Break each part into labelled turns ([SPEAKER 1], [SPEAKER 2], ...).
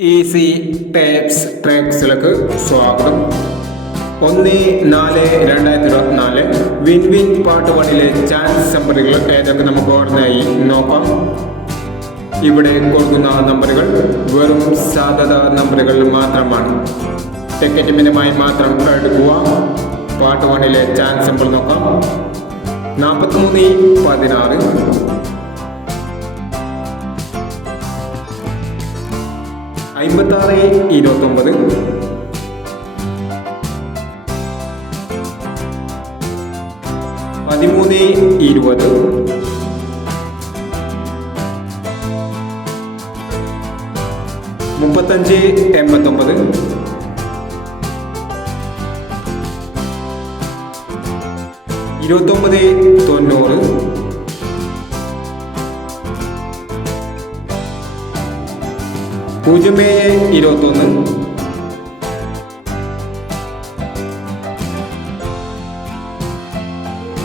[SPEAKER 1] Easy tapes ട്രാക്സിലേക്ക് സ്വാഗതം. ഒന്ന് നാല് രണ്ടായിരത്തി ഇരുപത്തിനാല്. വിൻ വിൻ പാർട്ട് വണ്ണിലെ ചാൻസ് നമ്പറുകൾ ഏതൊക്കെ നമുക്ക് ഓർമ്മയായി? നോക്കാം. ഇവിടെ കൊടുക്കുന്ന നമ്പറുകൾ വെറും സാധ്യത നമ്പറുകൾ മാത്രമാണ്. ടിക്കറ്റ് മിതമായി മാത്രം എടുക്കുക. പാർട്ട് വണ്ണിലെ ചാൻസ് നമ്പർ നോക്കാം. നാൽപ്പത്തി മൂന്ന് പതിനാറ്. അമ്പത്താറ് ഇരുപത്തൊമ്പത്. പതിമൂന്ന് ഇരുപത്. മുപ്പത്തഞ്ച് എൺപത്തൊമ്പത്. ഇരുപത്തൊമ്പത് തൊണ്ണൂറ്. പൂജ്യം ഏഴ് ഇരുപത്തൊന്ന്.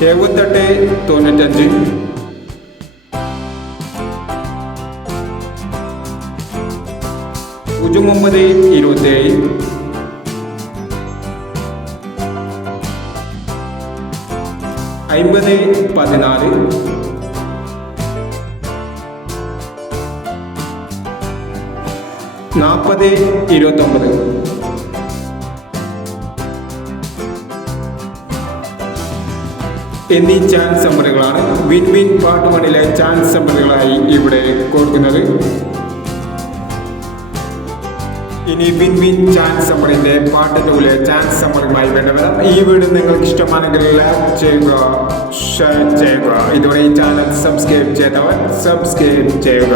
[SPEAKER 1] എഴുപത്തെട്ട് തൊണ്ണൂറ്റഞ്ച്. പൂജ്യം ഒമ്പത് ഇരുപത്തേഴ്. അമ്പത് പതിനാല്. നാൽപ്പത് ഇരുപത്തൊമ്പത്. എന്നീ ചാൻസ് നമ്പറുകളാണ് വിൻ വിൻ പാർട്ട് വണ്ണിലെ ചാൻസ് നമ്പറുകളായി ഇവിടെ കൊടുക്കുന്നത്. ഇനി വിൻ വിൻ ചാൻസ് നമ്പറിന്റെ പാർട്ട് ടൂലെ ചാൻസ് നമ്പറുമായി വേണ്ടവരാം ഈ വീഡിയോ നിങ്ങൾക്ക് ഇഷ്ടമാണെങ്കിൽ ലൈക്ക് ചെയ്യുക ഷെയർ ചെയ്യുക. ഇതുവരെ ഈ ചാനൽ സബ്സ്ക്രൈബ് ചെയ്തവർ സബ്സ്ക്രൈബ് ചെയ്യുക.